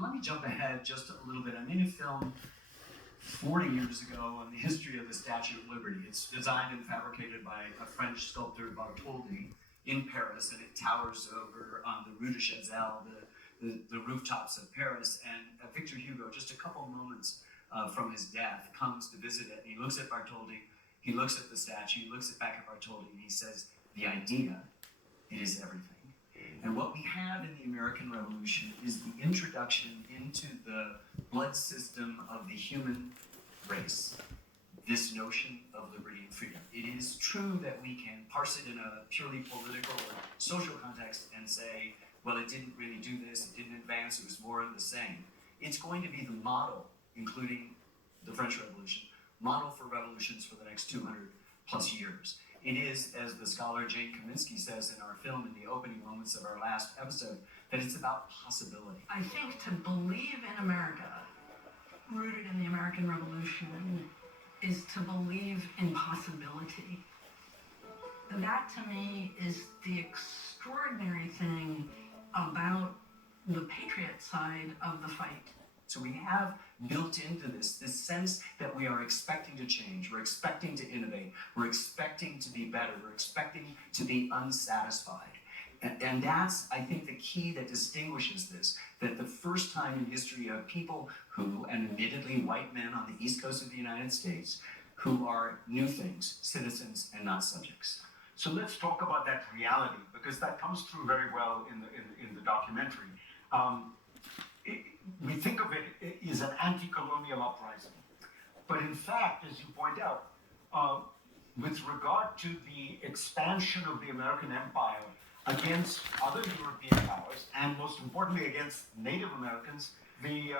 And let me jump ahead just a little bit. I made a film 40 years ago on the history of the Statue of Liberty. It's designed and fabricated by a French sculptor, Bartholdi, in Paris, and it towers over the Rue de Chazelle, the rooftops of Paris. And Victor Hugo, just a couple moments from his death, comes to visit it, and he looks at Bartholdi, he looks at the statue, he looks back at Bartholdi, and he says, "The idea, it is everything." And what we have in the American Revolution is the introduction into the blood system of the human race, this notion of liberty and freedom. It is true that we can parse it in a purely political or social context and say, well, it didn't really do this, it didn't advance, it was more of the same. It's going to be the model, including the French Revolution, model for revolutions for the next 200 plus years. It is, as the scholar Jane Kaminsky says in our film in the opening moments of our last episode, that it's about possibility. I think to believe in America, rooted in the American Revolution, is to believe in possibility. That to me is the extraordinary thing about the patriot side of the fight. So we have built into this sense that we are expecting to change, we're expecting to innovate, we're expecting to be better, we're expecting to be unsatisfied. And that's, I think, the key that distinguishes this, that the first time in history of people who, and admittedly white men on the East Coast of the United States, who are new things, citizens and not subjects. So let's talk about that reality, because that comes through very well in the documentary. We think of it as an anti-colonial uprising. But in fact, as you point out, with regard to the expansion of the American empire against other European powers, and most importantly against Native Americans, the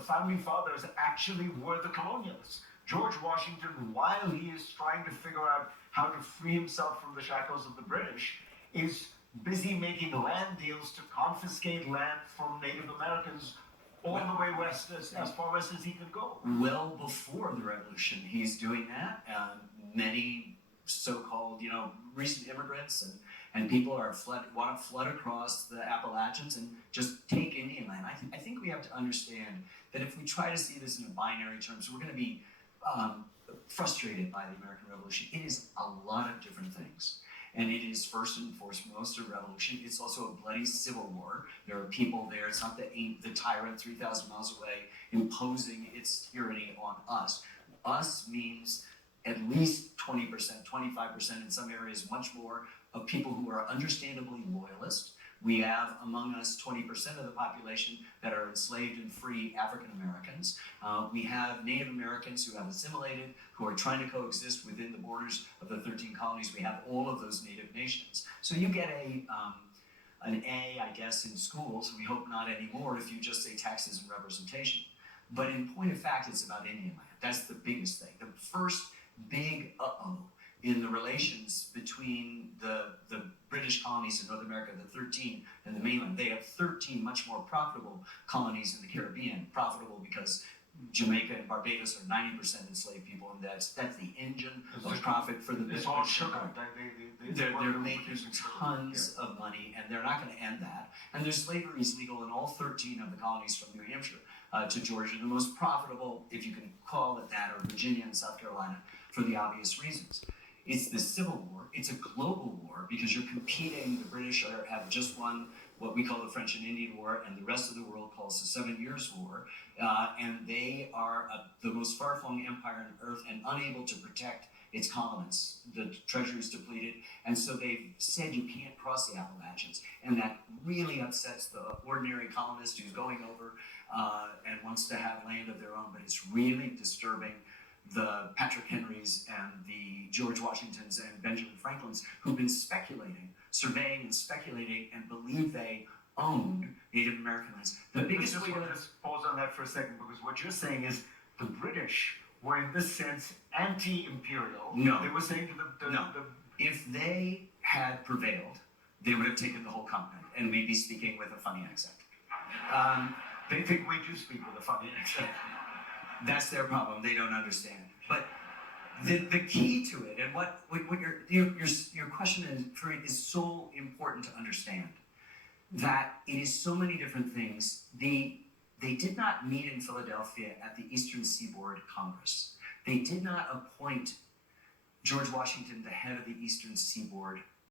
founding fathers actually were the colonialists. George Washington, while he is trying to figure out how to free himself from the shackles of the British, is busy making land deals to confiscate land from Native Americans all the way west, as far west as he can go. Well before the revolution, he's doing that. Many so-called, recent immigrants and people want to flood across the Appalachians and just take Indian land. I think we have to understand that if we try to see this in a binary terms, we're going to be frustrated by the American Revolution. It is a lot of different things. And it is first and foremost a revolution. It's also a bloody civil war. There are people there. It's not the tyrant 3,000 miles away imposing its tyranny on us. Us means at least 20%, 25%, in some areas much more, of people who are understandably loyalist. We have among us 20% of the population that are enslaved and free African Americans. We have Native Americans who have assimilated, who are trying to coexist within the borders of the 13 colonies. We have all of those native nations. So you get an A, I guess, in schools. We hope not anymore if you just say taxes and representation. But in point of fact, it's about Indian land. That's the biggest thing. The first big in the relations between the British colonies in North America, the 13, and the mainland. They have 13 much more profitable colonies in the Caribbean. Profitable because Jamaica and Barbados are 90% enslaved people, and that's the engine of profit for the British. It's all sugar. They're making tons of money, and they're not going to end that. And their slavery is legal in all 13 of the colonies from New Hampshire to Georgia. The most profitable, if you can call it that, are Virginia and South Carolina, for the obvious reasons. It's the Civil War. It's a global war because you're competing. The British have just won what we call the French and Indian War, and the rest of the world calls the 7 Years' War. And they are the most far-flung empire on earth and unable to protect its colonists. The treasury is depleted, and so they've said you can't cross the Appalachians. And that really upsets the ordinary colonist who's going over and wants to have land of their own, but it's really disturbing the Patrick Henrys and the George Washingtons and Benjamin Franklins who've been speculating, surveying and speculating, and believe they own Native American lands. The biggest way to just pause on that for a second, because what you're saying is the British were in this sense anti-imperial. No. They were saying to if they had prevailed, they would have taken the whole continent, and we'd be speaking with a funny accent. They think we do speak with a funny accent. That's their problem. They don't understand. But the key to it, and what your question is so important to understand, that it is so many different things. The They did not meet in Philadelphia at the Eastern Seaboard Congress. They did not appoint George Washington the head of the Eastern Seaboard